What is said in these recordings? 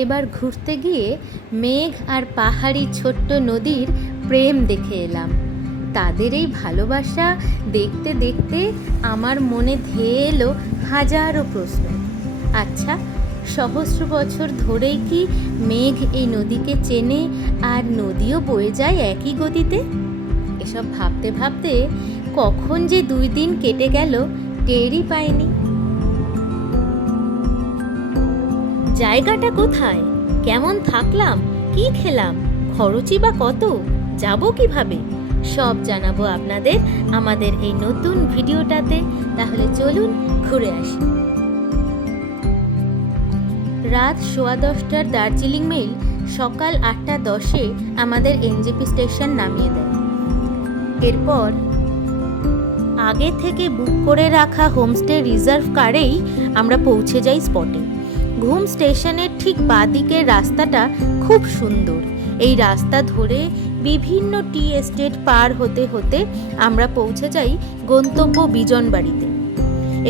এবার ঘুরতে গিয়ে মেঘ আর পাহাড়ি ছোট্ট নদীর প্রেম দেখে এলাম। তাদের এই ভালোবাসা দেখতে দেখতে আমার মনে ধেয়ে এলো হাজারো প্রশ্ন। আচ্ছা, সহস্র বছর ধরেই কি মেঘ এই নদীকে চেনে আর নদীও বয়ে যায় একই গতিতে? এসব ভাবতে ভাবতে কখন যে 2 দিন কেটে গেল টেরই পাইনি। জায়গাটা কোথায়, কেমন থাকলাম, কি খেলাম, খরচই বা কত, যাব কিভাবে, সব জানাবো আপনাদের আমাদের এই নতুন ভিডিওটাতে। তাহলে চলুন ঘুরে আসি। রাত 10:15টার দার্জিলিং মেল সকাল 8:10-এ আমাদের এনজেপি স্টেশন নামিয়ে দেয়। এরপর আগে থেকে বুক করে রাখা হোমস্টে রিজার্ভ কারেই আমরা পৌঁছে যাই স্পটে। ঘুম স্টেশনের ঠিক বাঁদিকের রাস্তাটা খুব সুন্দর। এই রাস্তা ধরে বিভিন্ন টি এস্টেট পার হতে হতে আমরা পৌঁছে যাই গন্তব্য বিজনবাড়িতে।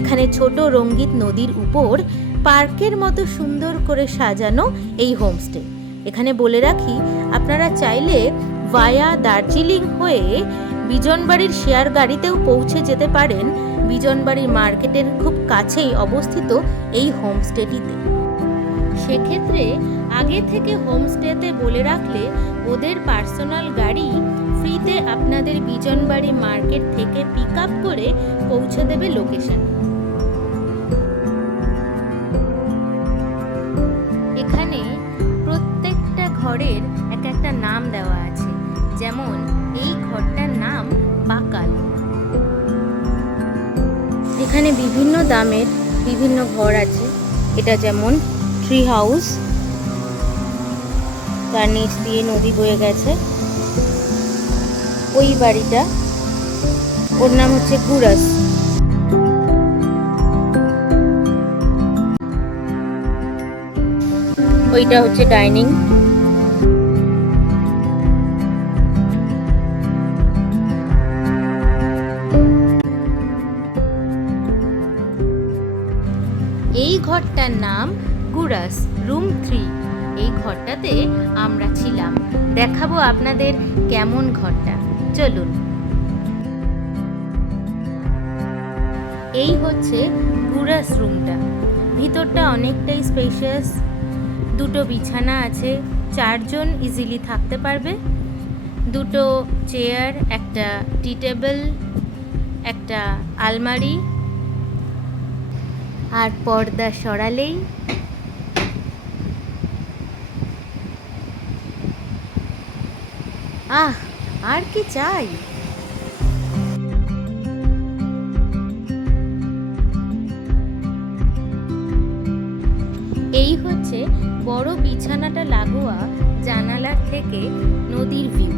এখানে ছোট রঙ্গিত নদীর উপর পার্কের মতো সুন্দর করে সাজানো এই হোমস্টে। এখানে বলে রাখি, আপনারা চাইলে ভায়া দার্জিলিং হয়ে বিজনবাড়ির শেয়ার গাড়িতেও পৌঁছে যেতে পারেন বিজনবাড়ির মার্কেটের খুব কাছেই অবস্থিত এই হোমস্টেটিতে। সেক্ষেত্রে আগে থেকে হোমস্টেতে বলে রাখলে ওদের পার্সোনাল গাড়ি ফ্রিতে আপনাদের বিজনবাড়ি মার্কেট থেকে পিক আপ করে পৌঁছে দেবে লোকেশনে। এখানে প্রত্যেকটা ঘরের এক একটা নাম দেওয়া আছে, যেমন এই ঘরটার নাম বাকাল। এখানে বিভিন্ন দামের বিভিন্ন ঘর আছে। এটা যেমন ট্রি হাউস, তার নিচ দিয়ে নদী বয়ে গেছে। ওই বাড়িটা, ওর নাম হচ্ছে গুরাস। ওইটা হচ্ছে ডাইনিং। এই ঘরটার নাম গুরাস রুম 3। এই ঘরটাতে আমরা ছিলাম। দেখাবো আপনাদের কেমন ঘরটা, চলুন। এই হচ্ছে গুরাস রুমটা। ভিতরটা অনেকটাই স্পেশিয়াস। 2টো বিছানা আছে, 4 জন ইজিলি থাকতে পারবে। 2টো চেয়ার, একটা টি টেবিল, একটা আলমারি, আর পর্দা সরালেই আর কি চাই। এই হচ্ছে বড় বিছানাটা লাগোয়া জানালার থেকে নদীর ভিউ।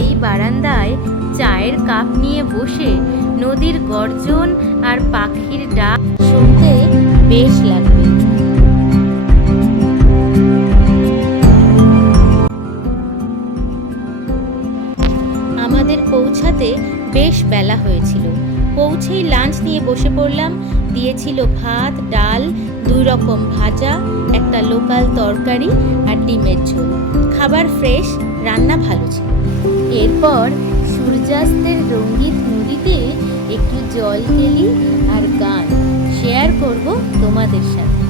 এই বারান্দায় চায়ের কাপ নিয়ে বসে নদীর গর্জন আর পাখির ডাক শুনতে বেশ লাগবে। আমাদের পৌঁছাতে বেশ বেলা হয়েছিল। পৌঁছেই লাঞ্চ নিয়ে বসে পড়লাম। দিয়েছিল ভাত, ডাল, 2 রকম ভাজা, একটা লোকাল তরকারি আর ডিমের ঝোল। খাবার ফ্রেশ, রান্না ভালো ছিল। এরপর সূর্যাস্তের রঙ্গিত নদীতে একটু জল খেলি আর গান শেয়ার করব তোমাদের সাথে।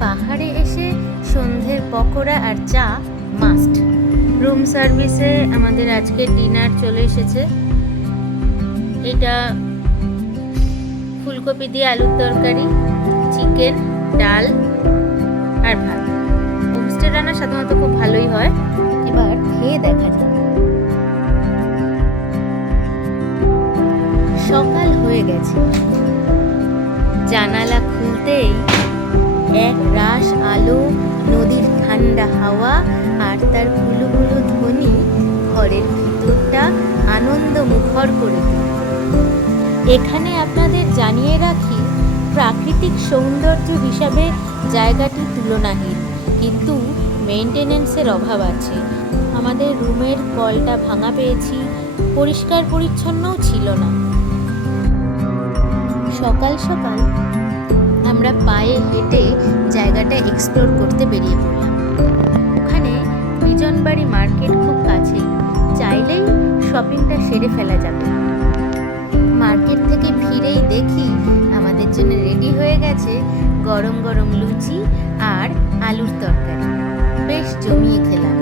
পাহাড়ে এসে সন্ধ্যের পকোড়া আর চা মাস্ট। রুম সার্ভিসে আমাদের আজকে ডিনার চলে এসেছে। এটা ফুলকপি দিয়ে আলুর তরকারি, চিকেন, ডাল আর ভাত। হোমস্টে রান্না সাধারণত খুব ভালোই হয়। এবার খেয়ে দেখা যাক। সকাল হয়ে গেছে। জানালা খুলতেই এক রাশ আলো, নদীর ঠান্ডা হাওয়া আর তার গুলুগুলু ধ্বনি ঘরের ভিতরটা আনন্দ মুখর করে দিল। এখানে আপনাদের জানিয়ে রাখি, প্রাকৃতিক সৌন্দর্য হিসাবে জায়গাটি তুলনাহীন, কিন্তু মেইনটেনেন্সের অভাব আছে। আমাদের রুমের কলটা ভাঙা পেয়েছি, পরিষ্কার পরিচ্ছন্নও ছিল না। সকাল সকাল আমরা পায়ে হেঁটে জায়গাটা এক্সপ্লোর করতে বেরিয়ে পড়লাম। ওখানে বিজনবাড়ি মার্কেট খুব কাছেই, চাইলেই শপিংটা সেরে ফেলা যাবে। মার্কেট থেকে ফিরেই দেখি আমাদের জন্য রেডি হয়ে গেছে গরম গরম লুচি আর আলুর তরকারি। বেশ জমিয়ে খেলাম।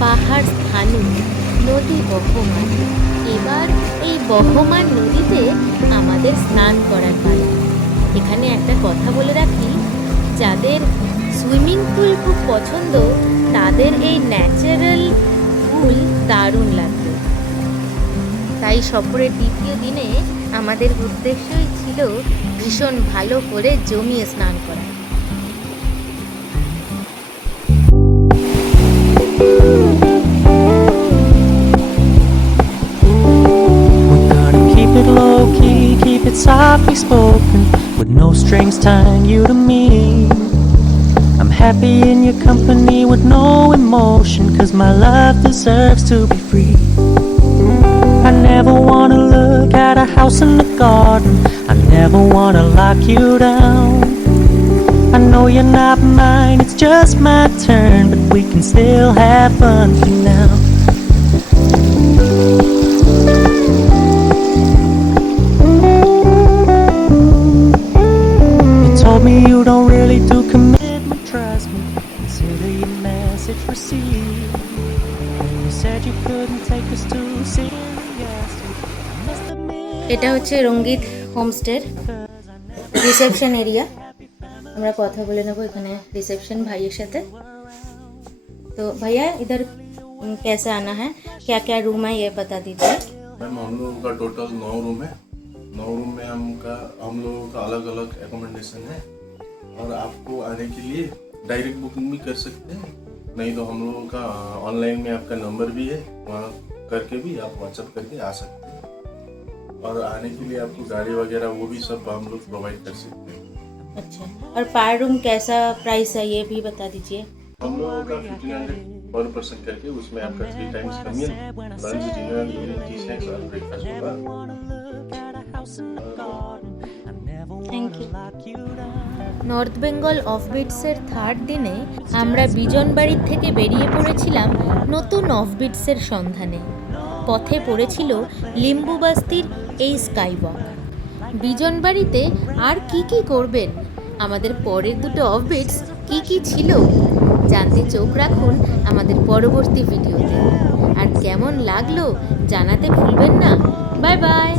পাহাড় স্থানু, নদী বহমান। এবার এই বহমান নদীতে আমাদের স্নান করার পালা। এখানে একটা কথা বলে রাখি, যাদের সুইমিং পুল খুব পছন্দ তাদের এই ন্যাচারাল পুল দারুণ লাগবে। তাই সফরের দ্বিতীয় দিনে আমাদের উদ্দেশ্যই ছিল ভীষণ ভালো করে জমিয়ে স্নান করা। Keep it softly spoken, with no strings tying you to me. I'm happy in your company with no emotion, 'cause my love deserves to be free. I never wanna look at a house in the garden, I never wanna lock you down. I know you're not mine, it's just my turn, but we can still have fun for now. Told me you don't really do commitment, trust me, consider your message received. When you said you couldn't take us too seriously, I must admit এটা হচ্ছে রঙ্গিত হোমস্টের reception area. আমরা কথা বলে নেবো এখানে reception ভাইয়ের সাথে। তো भैया इधर कैसे आना है, क्या क्या रूम है ये बता दीजिए। मैम हम लोगों का टोटल 9 रूम है। 9 रूम में हम लोगों का अलग अलग एकोमोडेशन है, और आपको आने के लिए डायरेक्ट बुकिंग भी कर सकते हैं, नहीं तो हम लोगों का ऑनलाइन में आपका नंबर भी है, वहाँ करके भी आप व्हाट्सएप करके आ सकते हैं। और आने के लिए आपको गाड़ी वगैरह वो भी सब हम लोग प्रोवाइड कर सकते हैं। अच्छा, और पर रूम कैसा प्राइस है ये भी बता दीजिए। हम लोगों का 1500 पर पर्सन करके, उसमें आपका 3 times meal, lunch, dinner, evening tea snacks और ब्रेकफास्ट होगा। Thank you. নর্থ বেঙ্গল অফবিটসের থার্ড দিনে আমরা বিজনবাড়ির থেকে বেরিয়ে পড়েছিলাম নতুন অফবিটসের সন্ধানে। পথে পড়েছিল লিম্বুবাস্তির এই স্কাইওয়াক। বিজনবাড়িতে আর কি কি করবেন, আমাদের পরের দুটো অফবিটস কি কি ছিল জানতে চোখ রাখুন আমাদের পরবর্তী ভিডিওতে। আর কেমন লাগলো জানাতে ভুলবেন না। Bye bye.